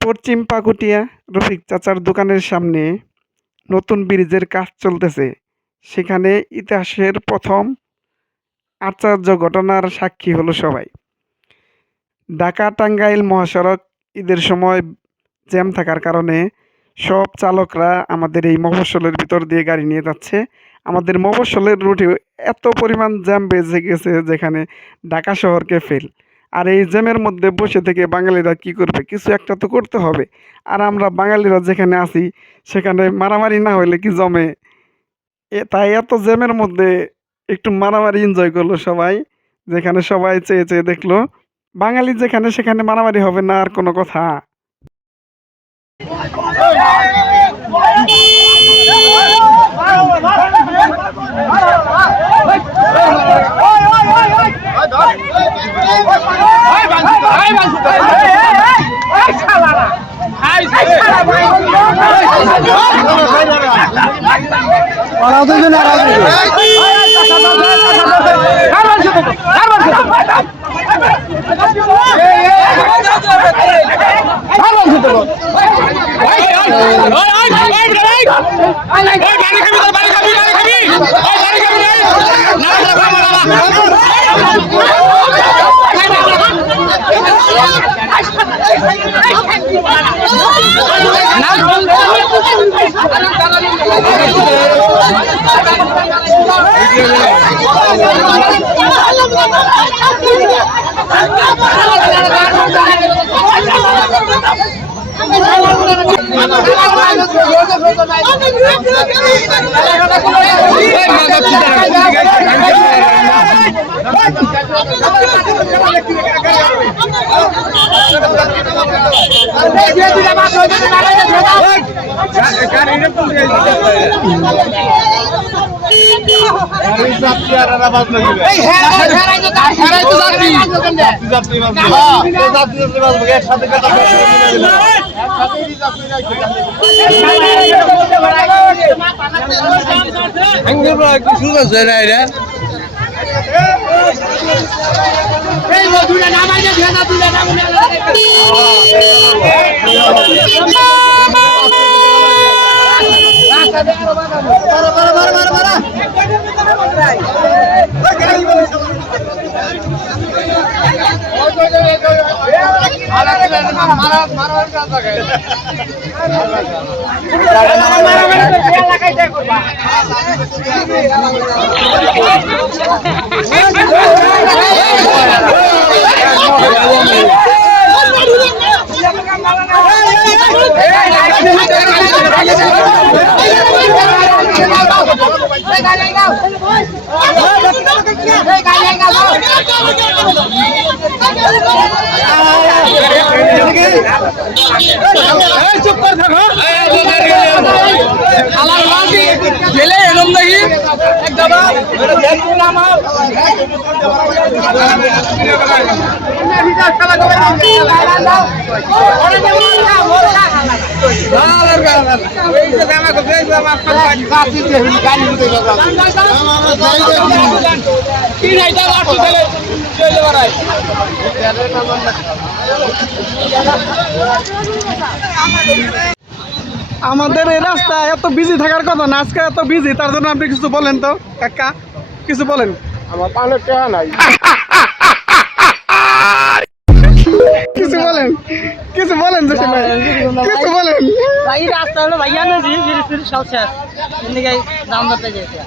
পশ্চিম পাকুটিয়া রফিক চাচার দোকানের সামনে নতুন ব্রিজের কাজ চলতেছে। সেখানে ইতিহাসের প্রথম আশ্চর্য ঘটনার সাক্ষী হলো সবাই। ঢাকা-টাঙ্গাইল মহাসড়ক ঈদের সময় জ্যাম থাকার কারণে সব চালকরা আমাদের এই মফস্বলের ভিতর দিয়ে গাড়ি নিয়ে যাচ্ছে। আমাদের মফস্বলের রুটে এত পরিমাণ জ্যাম বেজে গেছে যেখানে ঢাকা শহরকে ফেল। আর এই জ্যামের মধ্যে বসে থেকে বাঙালিরা কি করবে? কিছু একটা তো করতে হবে। আর আমরা বাঙালিরা যেখানে আছি সেখানে মারামারি না হইলে কি জমে? তাই এত জ্যামের মধ্যে একটু মারামারি এনজয় করলো সবাই। যেখানে সবাই চেয়ে চেয়ে দেখলো। বাঙালি যেখানে সেখানে মারামারি হবে না আর কোনো কথা। আমাদের এই রাস্তা এত বিজি থাকার কথা না, আজকে এত বিজি, তার জন্য আপনি কিছু বলেন তো কাকা, কিছু বলেন। আমার পানের টাকা নাই। কিছু বলেন, কিছু বলেন, কিছু বলেন। ভাই রাস্তা হলো ভাইয়া না, সব শেষ, দাম ধরতে গেছে।